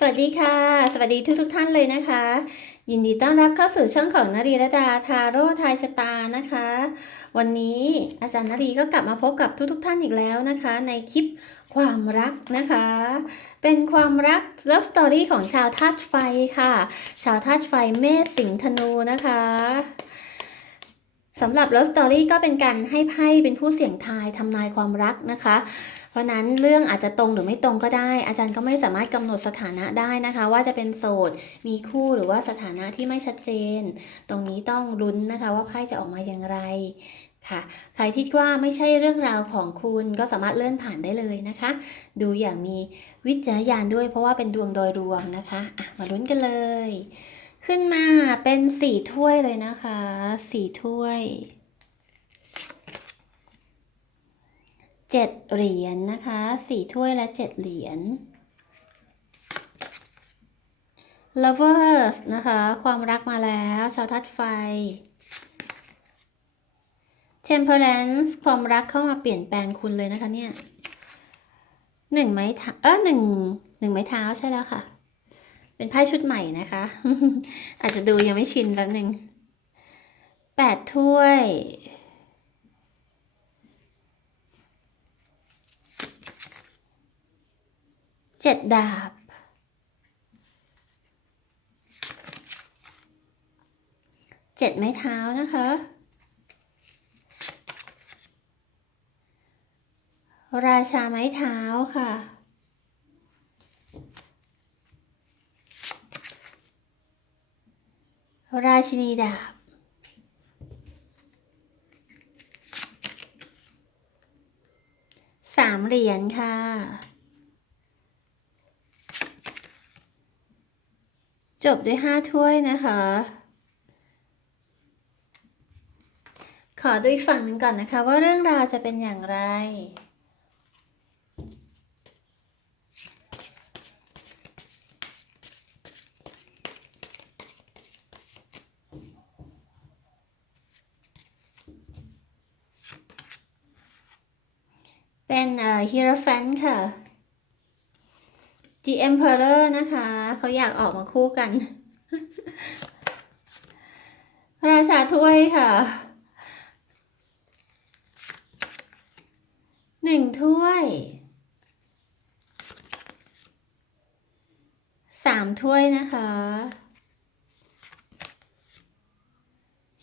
สวัสดีค่ะ สวัสดีทุกทุกท่านเลยนะคะ ยินดีต้อนรับเข้าสู่ช่องของนรีรดาทาโร่ทายชะตานะคะ วันนี้อาจารย์นรีก็กลับมาพบกับทุกทุกท่านอีกแล้วนะคะ ในคลิปความรักนะคะ เป็นความรัก love story ของชาวธาตุไฟค่ะ ชาวธาตุไฟเมษสิงห์ธนูนะคะสำหรับ love story ก็เป็นการให้ไพ่เป็นผู้เสี่ยงทายทำนายความรักนะคะ ราะนั้นเรื่องอาจจะตรงหรือไม่ตรงก็ได้ อาจารย์ก็ไม่สามารถกำหนดสถานะได้นะคะ ว่าจะเป็นโสด มีคู่หรือว่าสถานะที่ไม่ชัดเจน ตรงนี้ต้องลุ้นนะคะว่าไพ่จะออกมาอย่างไรค่ะ ใครที่คิดว่าไม่ใช่เรื่องราวของคุณก็สามารถเลื่อนผ่านได้เลยนะคะ ดูอย่างมีวิจารณญาณด้วย เพราะว่าเป็นดวงโดยรวมนะคะะมาลุ้นกันเลย ขึ้นมาเป็นสี่ถ้วยเลยนะคะสี่ถ้วย เจ็ดเหรียญนะคะสี่ถ้วยและเจ็ดเหรียญ lovers นะคะ ความรักมาแล้ว ชาวทัดไฟ temperance ความรักเข้ามาเปลี่ยนแปลงคุณเลยนะคะเนี่ยหนึ่งไม้เท้าเออหนึ่งหนึ่งไม้เท้าใช่แล้วค่ะ เป็นไพ่ชุดใหม่นะคะ อาจจะดูยังไม่ชินแป๊บหนึ่งแปดถ้วย เจ็ดดาบ เจ็ดไม้เท้านะคะ ราชาไม้เท้าค่ะ ราชินีดาบ สามเหรียญค่ะ จบด้วยห้าถ้วยนะคะ ขอดูอีกฝั่งหนึ่งก่อนนะคะ ว่าเรื่องราวจะเป็นอย่างไร เป็นเอ่อ Hierophant ค่ะ The Emperor นะคะ เขาอยากออกมาคู่กัน ราชาถ้วยค่ะหนึ่งถ้วยสามถ้วยนะคะ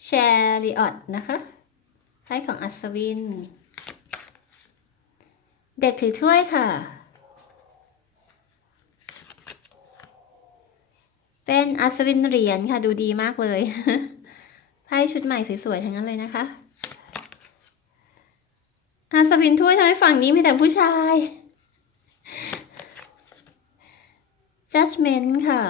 แชริออตนะคะไพ่ของอัศวิน เด็กถือถ้วยค่ะ เป็นอัศวินเหรียญค่ะดูดีมากเลยไพ่ชุดใหม่สวยๆทั้งนั้นเลยนะคะอัศวินถ้วยทำไมฝั่งนี้มีแต่ผู้ชาย judgment ค่ะ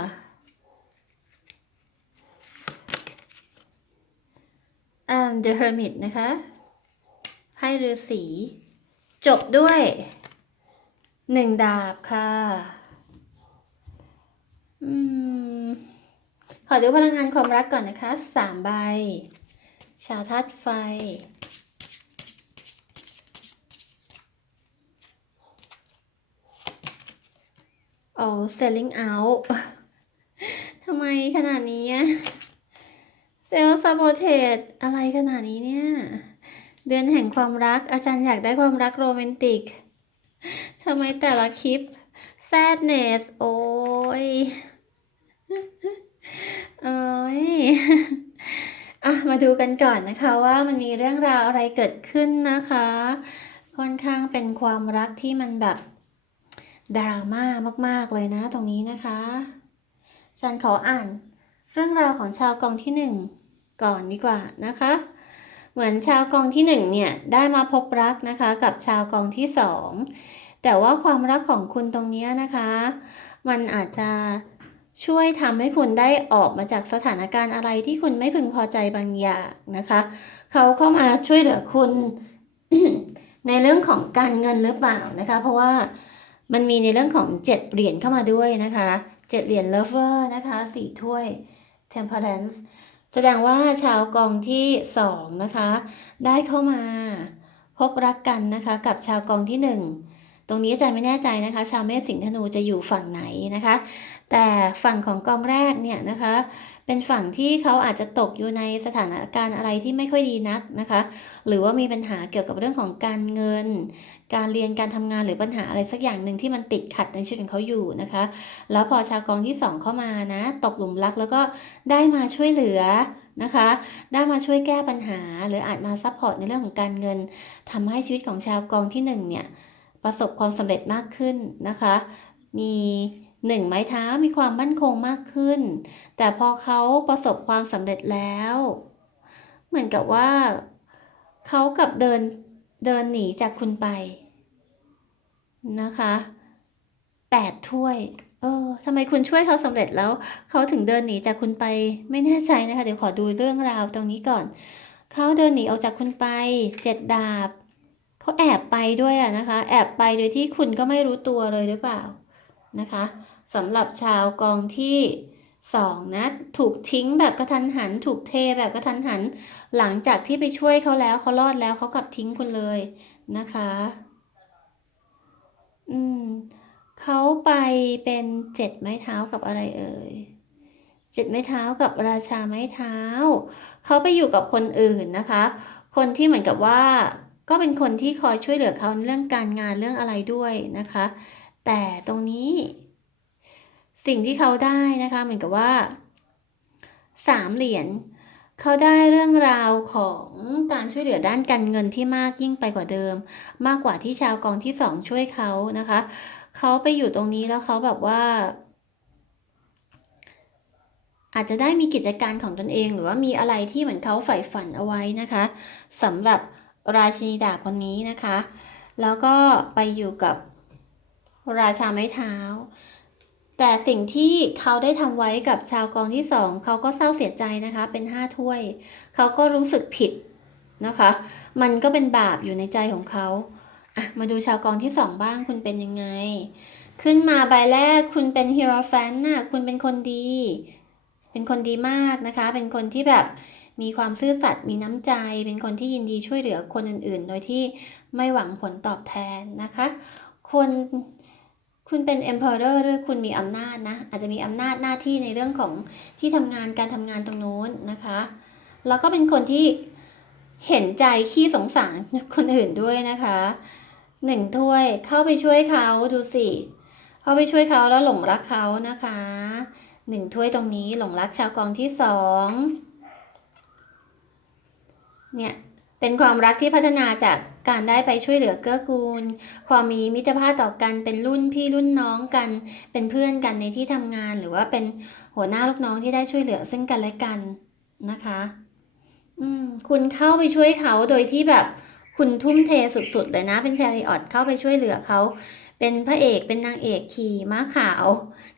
อ่า the hermit นะคะไพ่ฤาษีจบด้วยหนึ่งดาบค่ะ ขอดูพลังงานความรักก่อนนะคะสามใบ ชาวธาตุไฟ โอ้ selling out ทำไมขนาดนี้อะ sell sabotage อะไรขนาดนี้เนี่ย เดือนแห่งความรัก อาจารย์อยากได้ความรักโรแมนติกทำไมแต่ละคลิป sadness โอ้ย โอ้ยอะมาดูกันก่อนนะคะว่ามันมีเรื่องราวอะไรเกิดขึ้นนะคะ ค่อนข้างเป็นความรักที่มันแบบดราม่ามากๆเลยนะตรงนี้นะคะอาจารย์ขออ่าน เรื่องราวของชาวกองที่หนึ่งก่อนดีกว่านะคะ เหมือนชาวกองที่หนึ่งเนี่ยได้มาพบรักนะคะกับชาวกองที่สองแต่ว่าความรักของคุณตรงนี้นะคะ มันอาจจะ ช่วยทำให้คุณได้ออกมาจากสถานการณ์อะไรที่คุณไม่พึงพอใจบางอย่างนะคะ เขาเข้ามาช่วยเหลือคุณ ในเรื่องของการเงินหรือเปล่านะคะ เพราะว่ามันมีในเรื่องของเจ็ดเหรียญเข้ามาด้วยนะคะเจ็ดเหรียญ lover นะคะสี่ถ้วย temperance แสดงว่าชาวกองที่สองนะคะ ได้เข้ามาพบรักกันนะคะ กับชาวกองที่หนึ่งตรงนี้อาจารย์ไม่แน่ใจนะคะ ชาวเมษสิงห์ธนูจะอยู่ฝั่งไหนนะคะ แต่ฝั่งของกองแรกเนี่ยนะคะ เป็นฝั่งที่เขาอาจจะตกอยู่ในสถานการณ์อะไรที่ไม่ค่อยดีนักนะคะ หรือว่ามีปัญหาเกี่ยวกับเรื่องของการเงิน การเรียนการทำงานหรือปัญหาอะไรสักอย่างหนึ่งที่มันติดขัดในชีวิตของเขาอยู่นะคะ แล้วพอชาวกองที่สองเข้ามานะ ตกหลุมรักแล้วก็ได้มาช่วยเหลือนะคะ ได้มาช่วยแก้ปัญหา หรืออาจมาซัพพอร์ตในเรื่องของการเงินทำให้ชีวิตของชาวกองที่หนึ่งเนี่ยประสบความสำเร็จมากขึ้นนะคะ มี หนึ่งไม้เท้ามีความมั่นคงมากขึ้น แต่พอเขาประสบความสำเร็จแล้ว เหมือนกับว่าเขากับเดินเดินหนีจากคุณไป นะคะแปดถ้วย เออทำไมคุณช่วยเขาสำเร็จแล้ว เขาถึงเดินหนีจากคุณไป ไม่แน่ใจนะคะ เดี๋ยวขอดูเรื่องราวตรงนี้ก่อน เขาเดินหนีออกจากคุณไป เจ็ดดาบ เขาแอบไปด้วยอะนะคะ แอบไปโดยที่คุณก็ไม่รู้ตัวเลยหรือเปล่านะคะ สำหรับชาวกองที่สองนะถูกทิ้งแบบกระทันหัน ถูกเทแบบกระทันหัน หลังจากที่ไปช่วยเขาแล้วเขารอดแล้วเขากลับทิ้งคุณเลยนะคะ อืมเขาไปเป็นเจ็ดไม้เท้ากับอะไรเอ่ยเจ็ดไม้เท้ากับราชาไม้เท้า เขาไปอยู่กับคนอื่นนะคะ คนที่เหมือนกับว่า ก็เป็นคนที่คอยช่วยเหลือเขาเรื่องการงานเรื่องอะไรด้วยนะคะ แต่ตรงนี้ สิ่งที่เขาได้นะคะเหมือนกับว่าสามเหรียญเขาได้เรื่องราวของการช่วยเหลือด้านการเงินที่มากยิ่งไปกว่าเดิม มากกว่าที่ชาวกองที่สองช่วยเขานะคะเขาไปอยู่ตรงนี้แล้วเขาแบบว่า อาจจะได้มีกิจการของตนเองหรือว่ามีอะไรที่เหมือนเขาใฝ่ฝันเอาไว้นะคะสำหรับราชินีดาบคนนี้นะคะ แล้วก็ไปอยู่กับราชาไม้เท้า แต่สิ่งที่เขาได้ทำไว้กับชาวกองที่สองเขาก็เศร้าเสียใจนะคะ เป็นห้าถ้วย เขาก็รู้สึกผิดนะคะ มันก็เป็นบาปอยู่ในใจของเขาอะมาดูชาวกองที่สองบ้างคุณเป็นยังไง ขึ้นมาใบแรกคุณเป็นฮีโร่แฟนน่ะคุณเป็นคนดี เป็นคนดีมากนะคะ เป็นคนที่แบบมีความซื่อสัตย์มีน้ำใจ เป็นคนที่ยินดีช่วยเหลือคนอื่นๆ โดยที่ไม่หวังผลตอบแทนนะคะ คน คุณเป็น emperor ด้วยคุณมีอำนาจนะ อาจจะมีอำนาจหน้าที่ในเรื่องของที่ทำงานการทำงานตรงนู้นนะคะ แล้วก็เป็นคนที่เห็นใจขี้สงสารคนอื่นด้วยนะคะหนึ่งถ้วยเข้าไปช่วยเขาดูสิเข้าไปช่วยเขาแล้วหลงรักเขานะคะหนึ่งถ้วยตรงนี้หลงรักชาวกองที่สองเนี่ย เป็นความรักที่พัฒนาจากการได้ไปช่วยเหลือเกื้อกูล ความมีมิตรภาพต่อกันเป็นรุ่นพี่รุ่นน้องกัน เป็นเพื่อนกันในที่ทำงาน หรือว่าเป็นหัวหน้าลูกน้องที่ได้ช่วยเหลือซึ่งกันและกันนะคะ อืม คุณเข้าไปช่วยเขาโดยที่แบบคุณทุ่มเทสุดๆ เลยนะ เป็นแชริออตเข้าไปช่วยเหลือเขา เป็นพระเอกเป็นนางเอกขี่ม้าขาว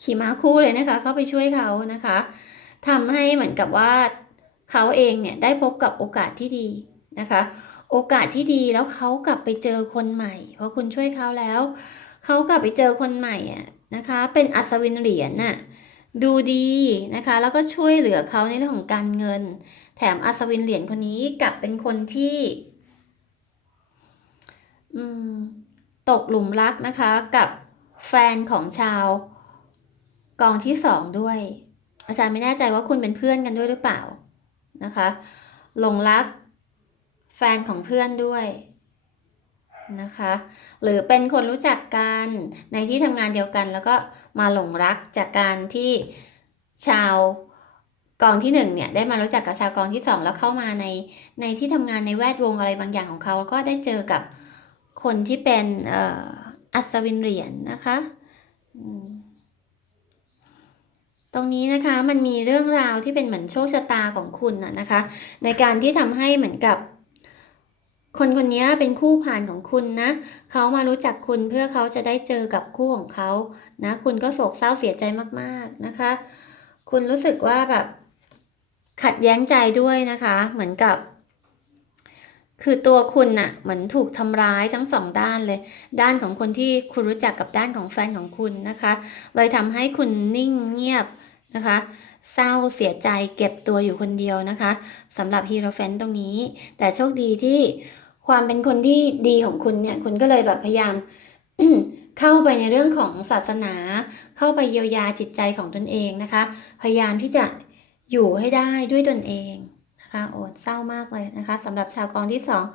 ขี่ม้าคู่เลยนะคะ เข้าไปช่วยเขานะคะทำให้เหมือนกับว่าเขาเองเนี่ยได้พบกับโอกาสที่ดี นะคะ โอกาสที่ดีแล้วเขากลับไปเจอคนใหม่ เพราะคุณช่วยเขาแล้วเขากลับไปเจอคนใหม่อะนะคะ เป็นอัศวินเหรียญน่ะดูดีนะคะ แล้วก็ช่วยเหลือเขาในเรื่องของการเงิน แถมอัศวินเหรียญคนนี้กลับเป็นคนที่ตกหลุมรักนะคะ กับแฟนของชาวกองที่สองด้วย อาจารย์ไม่แน่ใจว่าคุณเป็นเพื่อนกันด้วยหรือเปล่านะคะหลงรัก แฟนของเพื่อนด้วยนะคะ หรือเป็นคนรู้จักกันในที่ทำงานเดียวกันแล้วก็มาหลงรักจากการที่ชาวกองที่หนึ่งเนี่ยได้มารู้จักกับชาวกองที่สองแล้วเข้ามาในในที่ทำงานในแวดวงอะไรบางอย่างของเขาก็ได้เจอกับคนที่เป็นอัศวินเหรียญนะคะตรงนี้นะคะมันมีเรื่องราวที่เป็นเหมือนโชคชะตาของคุณนะนะคะ ในการที่ทำให้เหมือนกับ คนคนนี้เป็นคู่ผ่านของคุณนะ เขามารู้จักคุณเพื่อเขาจะได้เจอกับคู่ของเขานะ คุณก็โศกเศร้าเสียใจมากๆนะคะ คุณรู้สึกว่าแบบขัดแย้งใจด้วยนะคะ เหมือนกับ คือตัวคุณน่ะ เหมือนถูกทำร้ายทั้งสองด้านเลย ด้านของคนที่คุณรู้จักกับด้านของแฟนของคุณนะคะ เลยทำให้คุณนิ่งเงียบนะคะ เศร้าเสียใจเก็บตัวอยู่คนเดียวนะคะสำหรับฮีโร่แฟนตรงนี้ แต่โชคดีที่ ความเป็นคนที่ดีของคุณเนี่ยคุณก็เลยแบบพยายามเข้าไปในเรื่องของศาสนา เข้าไปเยียวยาจิตใจของตนเองนะคะ พยายามที่จะอยู่ให้ได้ด้วยตนเองนะคะโอดเศร้ามากเลยนะคะสำหรับชาวกองที่สอง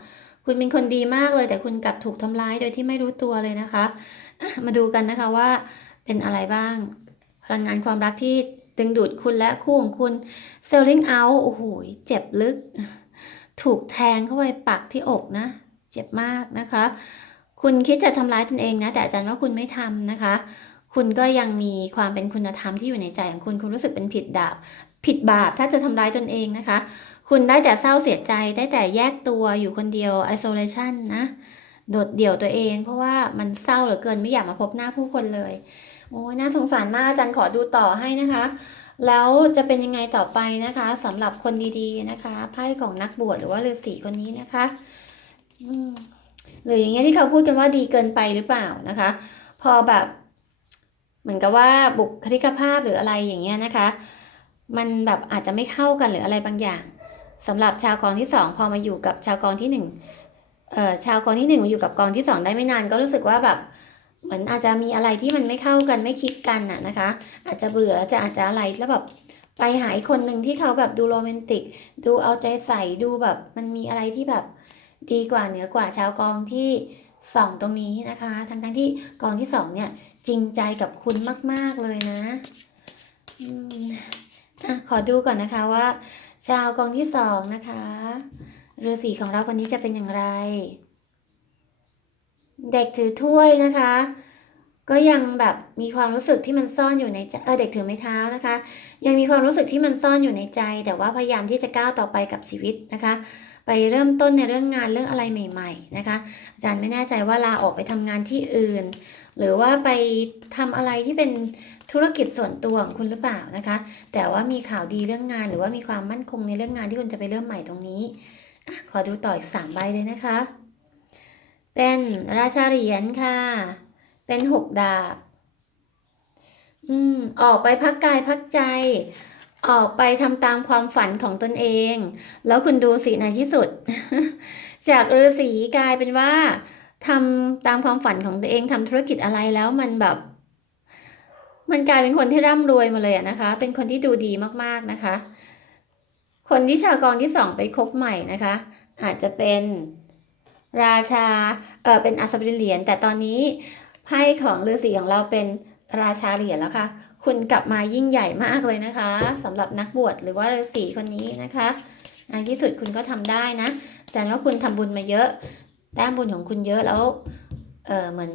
คุณเป็นคนดีมากเลย แต่คุณกลับถูกทำร้ายโดยที่ไม่รู้ตัวเลยนะคะอะมาดูกันนะคะว่าเป็นอะไรบ้าง พลังงานความรักที่ดึงดูดคุณและคู่ของคุณ selling out โอ้โหเจ็บลึก ถูกแทงเข้าไปปักที่อกนะ เจ็บมากนะคะ คุณคิดจะทำร้ายตนเองนะ แต่อาจารย์ว่าคุณไม่ทำนะคะ คุณก็ยังมีความเป็นคุณธรรมที่อยู่ในใจของคุณ คุณรู้สึกเป็นผิดดาบ ผิดบาป ถ้าจะทำร้ายตนเองนะคะ คุณได้แต่เศร้าเสียใจ ได้แต่แยกตัวอยู่คนเดียว isolation นะ โดดเดี่ยวตัวเอง เพราะว่ามันเศร้าเหลือเกิน ไม่อยากมาพบหน้าผู้คนเลย โอ้ยน่าสงสารมากอาจารย์ขอดูต่อให้นะคะ แล้วจะเป็นยังไงต่อไปนะคะสำหรับคนดีๆนะคะไพ่ของนักบวชหรือว่าฤาษีคนนี้นะคะหรืออย่างเงี้ยที่เขาพูดกันว่าดีเกินไปหรือเปล่านะคะ พอแบบ เหมือนกับว่าบุคลิกภาพหรืออะไรอย่างเงี้ยนะคะ มันแบบอาจจะไม่เข้ากันหรืออะไรบางอย่างสำหรับชาวกองที่สองพอมาอยู่กับชาวกองที่หนึ่งเอ่อชาวกองที่หนึ่งมาอยู่กับกองที่สองได้ไม่นานก็รู้สึกว่าแบบ เหมือนอาจจะมีอะไรที่มันไม่เข้ากันไม่คลิกกันน่ะนะคะ อาจจะเบื่อจะอาจจะอะไรแล้วแบบไปหาอีกคนหนึ่งที่เขาแบบดูโรแมนติก ดูเอาใจใส่ดูแบบ มันมีอะไรที่แบบดีกว่าเหนือกว่าชาวกองที่สองตรงนี้นะคะ ทั้งทั้งๆที่กองที่สองเนี่ยจริงใจกับคุณมาก ๆเลยนะอืมอะขอดูก่อนนะคะว่า ชาวกองที่สองนะคะฤาษีของเราคนนี้จะเป็นอย่างไร เด็กถือถ้วยนะคะ ก็ยังแบบมีความรู้สึกที่มันซ่อนอยู่ในใจเออเด็กถือไม้เท้านะคะ ยังมีความรู้สึกที่มันซ่อนอยู่ในใจ แต่ว่าพยายามที่จะก้าวต่อไปกับชีวิตนะคะ ไปเริ่มต้นในเรื่องงานเรื่องอะไรใหม่ ๆนะคะ อาจารย์ไม่แน่ใจว่าลาออกไปทำงานที่อื่น หรือว่าไปทำอะไรที่เป็นธุรกิจส่วนตัวของคุณหรือเปล่านะคะ แต่ว่ามีข่าวดีเรื่องงานหรือว่ามีความมั่นคงในเรื่องงานที่คุณจะไปเริ่มใหม่ตรงนี้ขอดูต่ออีกสามใบเลยนะคะ เป็นราชาเหรียญค่ะ เป็นหกดาบ อืม ออกไปพักกายพักใจ ออกไปทำตามความฝันของตนเอง แล้วคุณดูสิในที่สุด จากฤาษีกลายเป็นว่าทำตามความฝันของตัวเองทำธุรกิจอะไรแล้วมันแบบ มันกลายเป็นคนที่ร่ำรวยมาเลยนะคะ เป็นคนที่ดูดีมากๆนะคะ คนที่ชาวกองที่สองไปคบใหม่นะคะ อาจจะเป็น ราชาเออเป็นอัศวินเหรียญแต่ตอนนี้ไพ่ของฤาษีของเราเป็นราชาเหรียญแล้วค่ะ คุณกลับมายิ่งใหญ่มากเลยนะคะสำหรับนักบวชหรือว่าฤาษีคนนี้นะคะในที่สุดคุณก็ทำได้นะแสดงว่าคุณทำบุญมาเยอะแต้มบุญของคุณเยอะแล้วเออเหมือน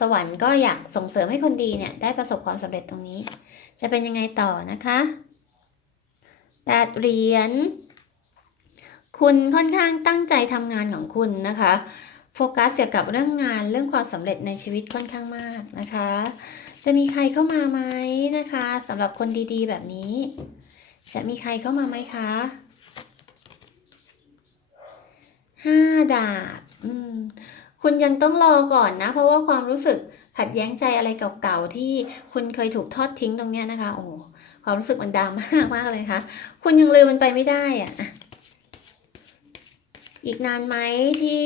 สวรรค์ก็อยากส่งเสริมให้คนดีเนี่ยได้ประสบความสำเร็จตรงนี้ จะเป็นยังไงต่อนะคะแปดเหรียญ คุณค่อนข้างตั้งใจทำงานของคุณนะคะ โฟกัสเกี่ยวกับเรื่องงานเรื่องความสำเร็จในชีวิตค่อนข้างมากนะคะ จะมีใครเข้ามาไหมนะคะสำหรับคนดีๆ แบบนี้ จะมีใครเข้ามาไหมคะห้าดาบอืมคุณยังต้องรอก่อนนะ เพราะว่าความรู้สึกขัดแย้งใจอะไรเก่าๆที่คุณเคยถูกทอดทิ้งตรงเนี้ยนะคะ โอ้ความรู้สึกมันดำมากมากเลยค่ะ คุณยังลืมมันไปไม่ได้อะ อีกนานไหมที่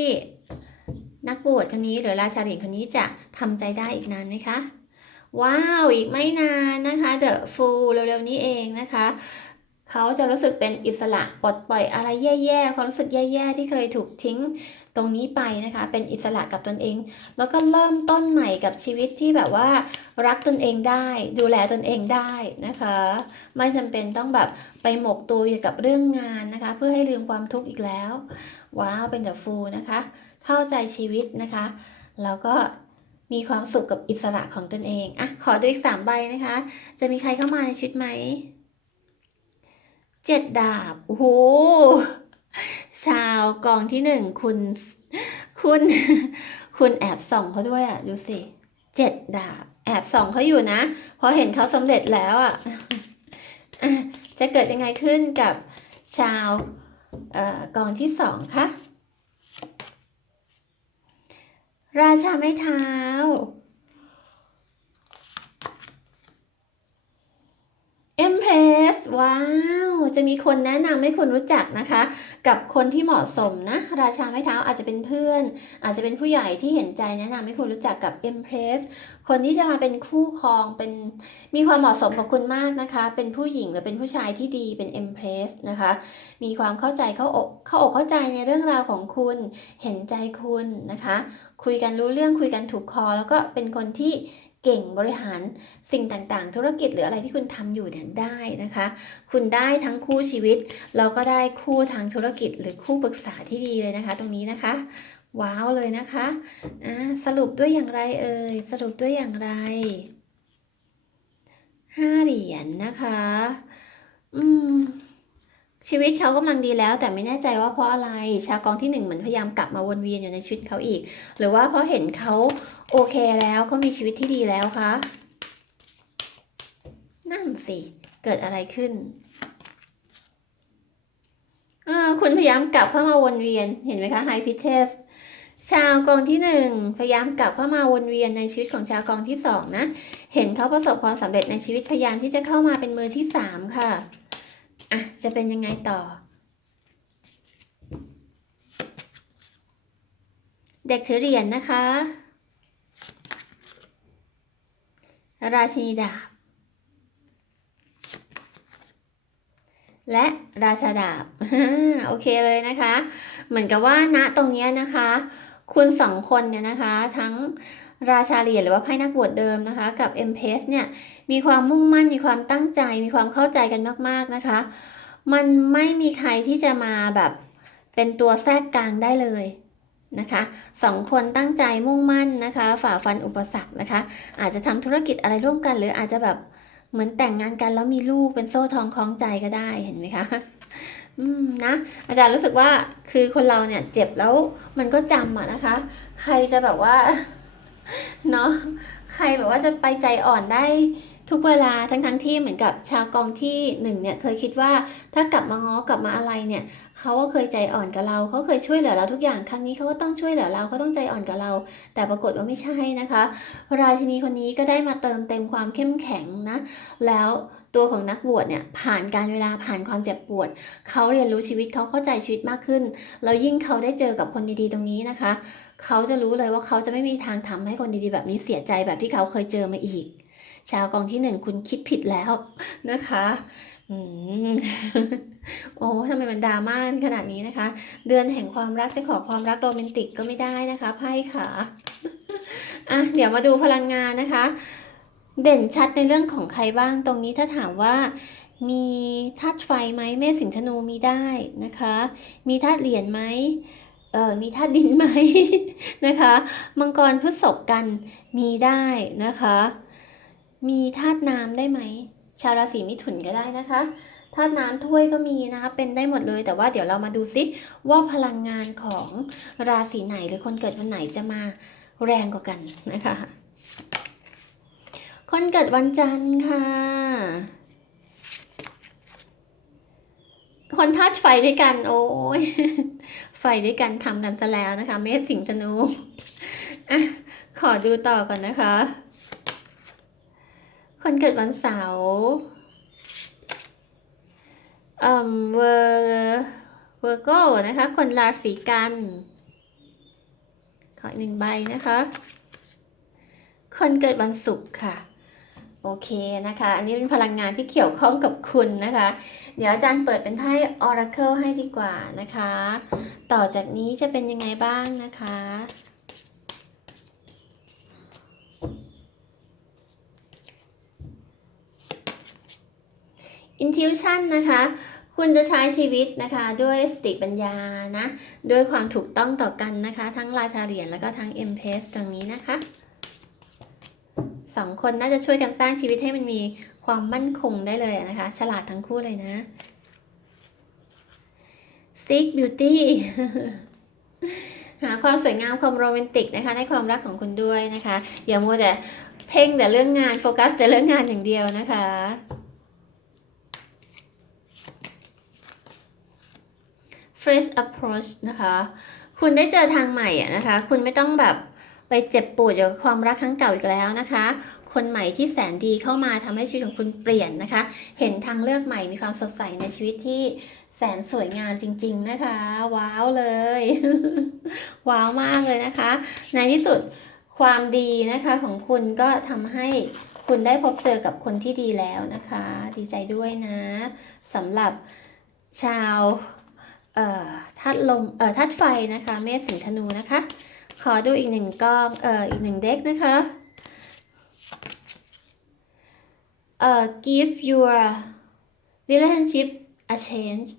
นักบวชคนนี้หรือราชาเหรียญคนนี้จะทำใจได้อีกนานไหมคะ ว้าว อีกไม่นานนะคะเดอะฟูลเร็วๆนี้เองนะคะ เขาจะรู้สึกเป็นอิสระปลดปล่อยอะไรแย่ๆความรู้สึกแย่ๆที่เคยถูกทิ้ง ตรงนี้ไปนะคะ เป็นอิสระกับตนเอง แล้วก็เริ่มต้นใหม่กับชีวิตที่แบบว่า รักตนเองได้ ดูแลตนเองได้นะคะ ไม่จำเป็นต้องแบบไปหมกตัวอยู่กับเรื่องงานนะคะ เพื่อให้ลืมความทุกข์อีกแล้ว ว้าวเป็นเดอะฟูลนะคะ เข้าใจชีวิตนะคะ แล้วก็มีความสุขกับอิสระของตนเองอะขอดูอีกสามใบนะคะ จะมีใครเข้ามาในชีวิตไหมเจ็ดดาบโอ้โห ชาวกองที่หนึ่งคุณ คุณ คุณแอบส่องเขาด้วยอะ ดูสิเจ็ดดาบ แอบส่องเขาอยู่นะพอเห็นเขาสำเร็จแล้วอะอะจะเกิดยังไงขึ้นกับชาวออกองที่สองคะราชาไม้เท้า เอ็มเพรสว้า จะมีคนแนะนำให้คุณรู้จักนะคะ กับคนที่เหมาะสมนะ ราชาไม้เท้าอาจจะเป็นเพื่อน อาจจะเป็นผู้ใหญ่ที่เห็นใจแนะนำให้คุณรู้จักกับ Empress คนที่จะมาเป็นคู่ครองเป็นมีความเหมาะสมกับคุณมากนะคะ เป็นผู้หญิงหรือเป็นผู้ชายที่ดีเป็น Empress นะคะ มีความเข้าใจเข้าอกเข้าอกเข้าใจในเรื่องราวของคุณเห็นใจคุณนะคะ คุยกันรู้เรื่องคุยกันถูกคอ แล้วก็เป็นคนที่ เก่งบริหารสิ่งต่างๆ ธุรกิจหรืออะไรที่คุณทำอยู่เนี่ยได้นะคะ คุณได้ทั้งคู่ชีวิต เราก็ได้คู่ทางธุรกิจหรือคู่ปรึกษาที่ดีเลยนะคะ ตรงนี้นะคะ ว้าวเลยนะคะอ่าสรุปด้วยอย่างไรเอ่ยสรุปด้วยอย่างไรห้าเหรียญนะคะ อืม ชีวิตเขากำลังดีแล้ว แต่ไม่แน่ใจว่าเพราะอะไรชาวกองที่หนึ่งเหมือนพยายามกลับมาวนเวียนอยู่ในชีวิตเขาอีก หรือว่าเพราะเห็นเขาโอเคแล้วเขามีชีวิตที่ดีแล้วคะนั่นสิเกิดอะไรขึ้นคุณพยายามกลับเข้ามาวนเวียนเห็นไหมคะไฮพิเทสชาวกองที่หนึ่งพยายามกลับเข้ามาวนเวียนในชีวิตของชาวกองที่สองนะ เห็นเขาประสบความสำเร็จในชีวิตพยายามที่จะเข้ามาเป็นมือที่สามค่ะ อะ จะเป็นยังไงต่อ เด็กถือเหรียญนะคะ ราชินีดาบ และราชาดาบ โอเคเลยนะคะ เหมือนกับว่าณตรงนี้นะคะ คุณสองคนเนี่ยนะคะ ทั้ง ราชาเหรียญหรือว่าไพ่นักบวชเดิมนะคะ กับเอ็มเพสเนี่ยมีความมุ่งมั่นมีความตั้งใจ มีความเข้าใจกันมากๆนะคะ มันไม่มีใครที่จะมาแบบเป็นตัวแทรกกลางได้เลยนะคะสองคนตั้งใจมุ่งมั่นนะคะ ฝ่าฟันอุปสรรคนะคะ อาจจะทำธุรกิจอะไรร่วมกัน หรืออาจจะแบบเหมือนแต่งงานกันแล้วมีลูกเป็นโซ่ทองคล้องใจก็ได้เห็นไหมคะอืมนะอาจารย์รู้สึกว่าคือคนเราเนี่ยเจ็บแล้วมันก็จำอะนะคะ ใครจะแบบว่า เนาะใครแบบว่าจะไปใจอ่อนได้ทุกเวลาทั้งทั้งที่เหมือนกับชาวกองที่หนึ่งเนี่ยเคยคิดว่าถ้ากลับมาง้อกลับมาอะไรเนี่ยเขาก็เคยใจอ่อนกับเราเขาเคยช่วยเหลือเราทุกอย่างครั้งนี้เขาก็ต้องช่วยเหลือเราเขาต้องใจอ่อนกับเรา แต่ปรากฏว่าไม่ใช่นะคะ ราชินีคนนี้ก็ได้มาเติมเต็มความเข้มแข็งนะแล้วตัวของนักบวชเนี่ยผ่านการเวลาผ่านความเจ็บปวดเขาเรียนรู้ชีวิตเขาเข้าใจชีวิตมากขึ้นแล้วยิ่งเขาได้เจอกับคนดีๆตรงนี้นะคะ เขาจะรู้เลยว่าเขาจะไม่มีทางทำให้คนดีๆ แบบนี้เสียใจแบบที่เขาเคยเจอมาอีก ชาวกองที่หนึ่งคุณคิดผิดแล้วนะคะอืมโอ้ทำไมมันดราม่าขนาดนี้นะคะ เดือนแห่งความรักจะขอความรักโรแมนติกก็ไม่ได้นะคะไพ่ค่ะอะเดี๋ยวมาดูพลังงานนะคะ เด่นชัดในเรื่องของใครบ้างตรงนี้ถ้าถามว่ามีธาตุไฟไหมเมษสิงธนูมีได้นะคะ มีธาตุเหรียญไหม เออมีธาตุดินไหมนะคะ มังกรพฤษภกันมีได้นะคะ มีธาตุน้ำได้ไหม ชาวราศีมิถุนก็ได้นะคะธาตุน้ำถ้วยก็มีนะคะ เป็นได้หมดเลย แต่ว่าเดี๋ยวเรามาดูซิว่าพลังงานของราศีไหนหรือคนเกิดวันไหนจะมาแรงกว่ากันนะคะ คนเกิดวันจันทร์ค่ะ คนธาตุไฟด้วยกัน โอ้ย ไฟด้วยกันทำกันซะแล้วนะคะ เมษสิงห์ธนูอะขอดูต่อก่อนนะคะ คนเกิดวันเสาร์เอ่อเวอร์เวอร์โก้นะคะ คนราศีกัน ขออีกหนึ่งใบนะคะ คนเกิดวันศุกร์ค่ะ โอเคนะคะ อันนี้เป็นพลังงานที่เกี่ยวข้องกับคุณนะคะ เดี๋ยวอาจารย์เปิดเป็นไพ่ Oracle ให้ดีกว่านะคะ ต่อจากนี้จะเป็นยังไงบ้างนะคะ Intuition นะคะคุณจะใช้ชีวิตนะคะด้วยสติปัญญานะ ด้วยความถูกต้องต่อกันนะคะ ทั้งราชาเหรียญแล้วก็ทั้ง m p e s ตรงนี้นะคะ สองคนน่าจะช่วยกันสร้างชีวิตให้มันมีความมั่นคงได้เลยนะคะ ฉลาดทั้งคู่เลยนะ Seek Beauty หาความสวยงามความโรแมนติกนะคะในความรักของคุณด้วยนะคะ อย่ามัวแต่เพ่งแต่เรื่องงานโฟกัสแต่เรื่องงานอย่างเดียวนะคะ Fresh approach นะคะ คุณได้เจอทางใหม่อะนะคะ คุณไม่ต้องแบบ ไปเจ็บปวดอยู่ยวกับความรักครั้งเก่าอีกแล้วนะคะ คนใหม่ที่แสนดีเข้ามาทำให้ชีวิตของคุณเปลี่ยนนะคะ เห็นทางเลือกใหม่มีความสดใสในชีวิตที่แสนสวยงามจริง ๆนะคะ ว้าวเลย ว้าวมากเลยนะคะ ในที่สุดความดีนะคะของคุณก็ทำให้คุณได้พบเจอกับคนที่ดีแล้วนะคะ ดีใจด้วยนะสำหรับชาวเอ่อธาตุลมเอ่อธาตุไฟนะคะ เมษสิงห์ธนูนะคะ ขอดูอีกหนึ่งกองเอ่ออีกหนึ่งเด็กนะคะเอ่อ give your relationship a change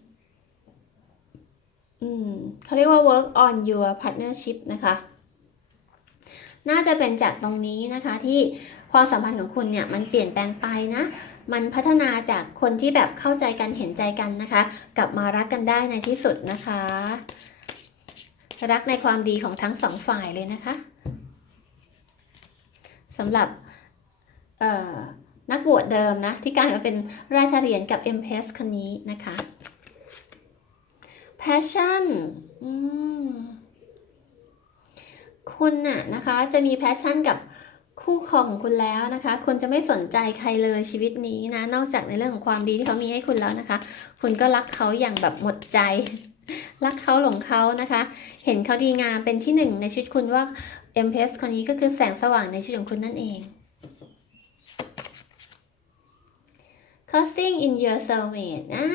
อืมเขาเรียกว่า work on your partnership นะคะ น่าจะเป็นจากตรงนี้นะคะที่ความสัมพันธ์ของคุณเนี่ยมันเปลี่ยนแปลงไปนะ มันพัฒนาจากคนที่แบบเข้าใจกันเห็นใจกันนะคะ กลับมารักกันได้ในที่สุดนะคะ รักในความดีของทั้งสองฝ่ายเลยนะคะสำหรับนักบวชเดิมนะ ที่กลายมาเป็นราชาเหรียญกับ m p s คนนี้นะคะ passion คุณน่ะนะคะจะมี passion กับคู่ครองของคุณแล้วนะคะ คุณจะไม่สนใจใครเลยชีวิตนี้นะ นอกจากในเรื่องของความดีที่เขามีให้คุณแล้วนะคะ คุณก็รักเขาอย่างแบบหมดใจ รักเขาหลงเขานะคะ เห็นเขาดีงามเป็นที่หนึ่งในชีวิตคุณว่า m p s คนนี้ก็คือแสงสว่างในชีวิตของคุณนั่นเอง Crossing in your soulmate นะ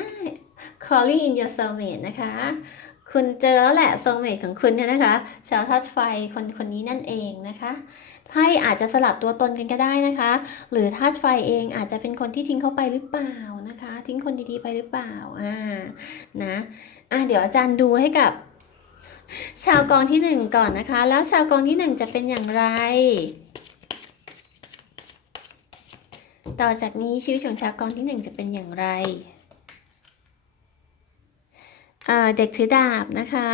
calling in your soulmate นะคะ คุณเจอแล้วแหละ soulmate ของคุณเนี่ยนะคะ ชาวธาตุไฟคนคนนี้นั่นเองนะคะไพ่อาจจะสลับตัวตนกันก็ได้นะคะ หรือธาตุไฟเองอาจจะเป็นคนที่ทิ้งเขาไปหรือเปล่านะคะ ทิ้งคนดีๆไปหรือเปล่าอ่านะ อะเดี๋ยวอาจารย์ดูให้กับ ชาวกองที่หนึ่งก่อนนะคะ แล้วชาวกองที่หนึ่งจะเป็นอย่างไร ต่อจากนี้ชีวิตของชาวกองที่หนึ่งจะเป็นอย่างไรอ่าเด็กถือดาบนะคะ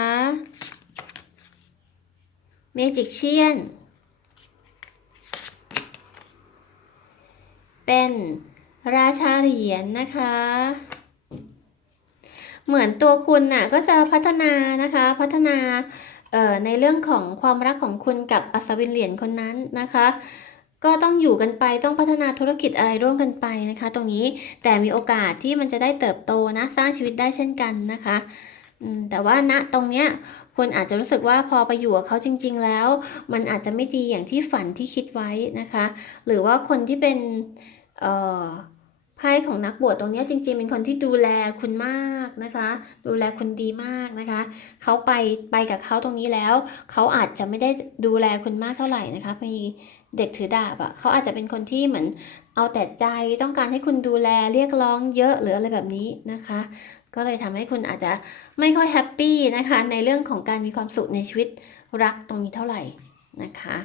เมจิกเชียนเป็นราชาเหรียญนะคะ เหมือนตัวคุณน่ะก็จะพัฒนานะคะ พัฒนาในเรื่องของความรักของคุณกับอัศวินเหรียญคนนั้นนะคะ ก็ต้องอยู่กันไปต้องพัฒนาธุรกิจอะไรร่วมกันไปนะคะ ตรงนี้แต่มีโอกาสที่มันจะได้เติบโตนะสร้างชีวิตได้เช่นกันนะคะแต่ว่าณตรงเนี้ยคุณอาจจะรู้สึกว่าพอไปอยู่กับเขาจริง ๆ แล้ว มันอาจจะไม่ดีอย่างที่ฝันที่คิดไว้นะคะ หรือว่าคนที่เป็นเอ่อ พ่ของนักบวชตรงนี้จริงๆ เป็นคนที่ดูแลคุณมากนะคะ ดูแลคุณดีมากนะคะ เขาไปไปกับเขาตรงนี้แล้ว เขาอาจจะไม่ได้ดูแลคุณมากเท่าไหร่นะคะมีเด็กถือดาบอะ่ะเขาอาจจะเป็นคนที่เหมือนเอาแต่ใจต้องการให้คุณดูแลเรียกร้องเยอะหรืออะไรแบบนี้นะคะ ก็เลยทำให้คุณอาจจะไม่ค่อยแฮปปี้นะคะในเรื่องของการมีความสุขในชีวิตรักตรงนี้เท่าไหร่นะคะ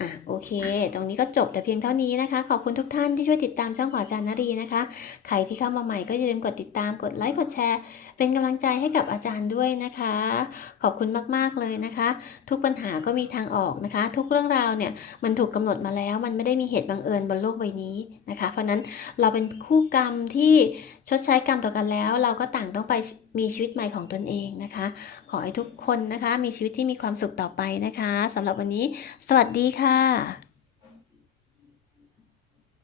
อะโอเค ตรงนี้ก็จบแต่เพียงเท่านี้นะคะ ขอบคุณทุกท่านที่ช่วยติดตามช่องของอาจารย์นารีนะคะ ใครที่เข้ามาใหม่ก็อย่าลืมกดติดตามกดไลค์กดแชร์ เป็นกำลังใจให้กับอาจารย์ด้วยนะคะ ขอบคุณมากๆเลยนะคะ ทุกปัญหาก็มีทางออกนะคะ ทุกเรื่องราวเนี่ยมันถูกกำหนดมาแล้ว มันไม่ได้มีเหตุบังเอิญบนโลกใบนี้นะคะ เพราะนั้นเราเป็นคู่กรรมที่ ชดใช้กรรมต่อกันแล้ว เราก็ต่างต้องไปมีชีวิตใหม่ของตนเองนะคะ ขอให้ทุกคนนะคะ มีชีวิตที่มีความสุขต่อไปนะคะสำหรับวันนี้ สวัสดีค่ะ